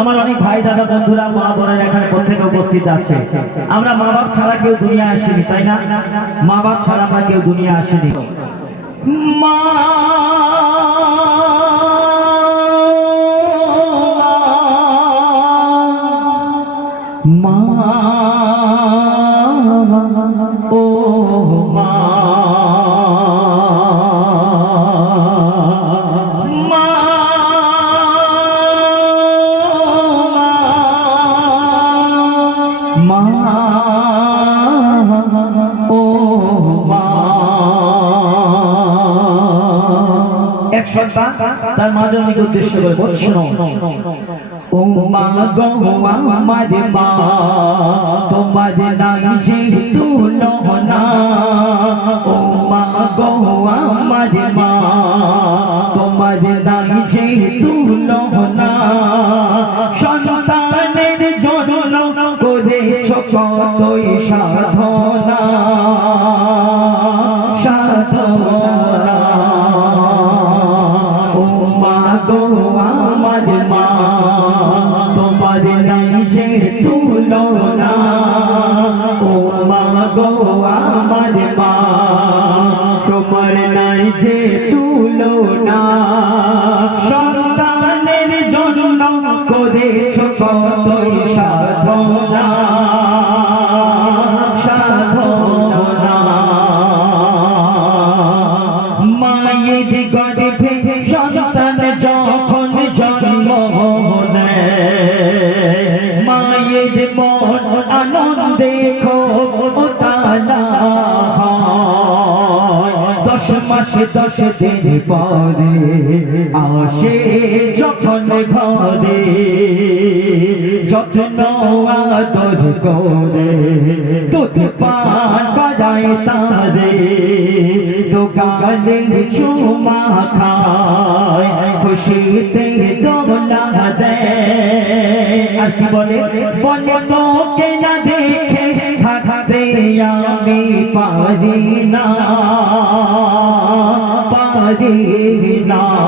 আমার অনেক ভাই, দাদা, বন্ধুরা, মা, বোনের এখানে প্রত্যেকে উপস্থিত আছে। আমরা মা বাপ ছাড়া কেউ দুনিয়া আসেনি, তাই না? মা বাপ ছাড়া আমরা কেউ দুনিয়া আসেনি। মা এক সন্তান, তার মা জননীকে উদ্দেশ্য করে বলছে ও মা গো আমার মা, তোমার নাই যেহেতু না ও মা গো আমার মা, তোমার নাই যেহেতু না সন্তানের জন্য করেছ কতই সাধনা সাধনা মায়ের গর্ভে সন্তান যখন জন্ম মায়ের মন আনন্দে খোতানা দশ মাসে দশ দিন পরে আসে যত্ন আদর করে দুধ পান বাজায় তারে দোকানে চুমা খায় খুশিতে দোলা দেয় আর কি বলে বলে তোকে না দেখে থাকতে আমি পারি না পারি না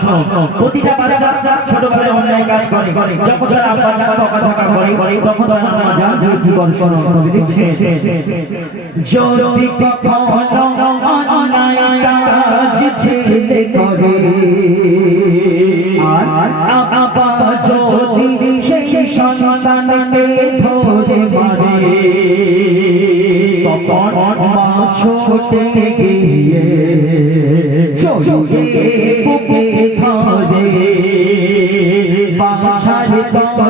তারপর প্রতিটা বাচ্চা ছোটবেলায় অন্যায় কাজ করে। যখন তারা আব্বা জান বকাঝকা করে তখন তারা আম্মা জান কি করে শোনো নবী লিখছে যদি কখনো অন্যায় কাজ ছেলে করে আর আব্বা যদি সেই সন্তানকে ধরে মারে তখন মা ছোটে গিয়ে চোখে বুকে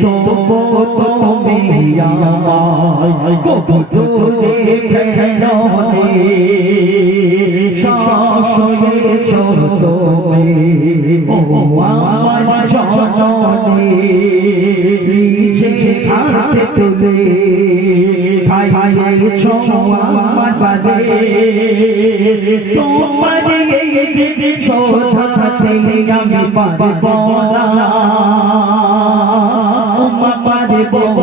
তবু তুমি আমায় গোপনে খেলনে শাসয়েছ তুমি ও আমার জননী নিচে হাতে তুলে খাইয়েছ আমার বাদে তোমার এই শোধাতে আমি পারব না পারব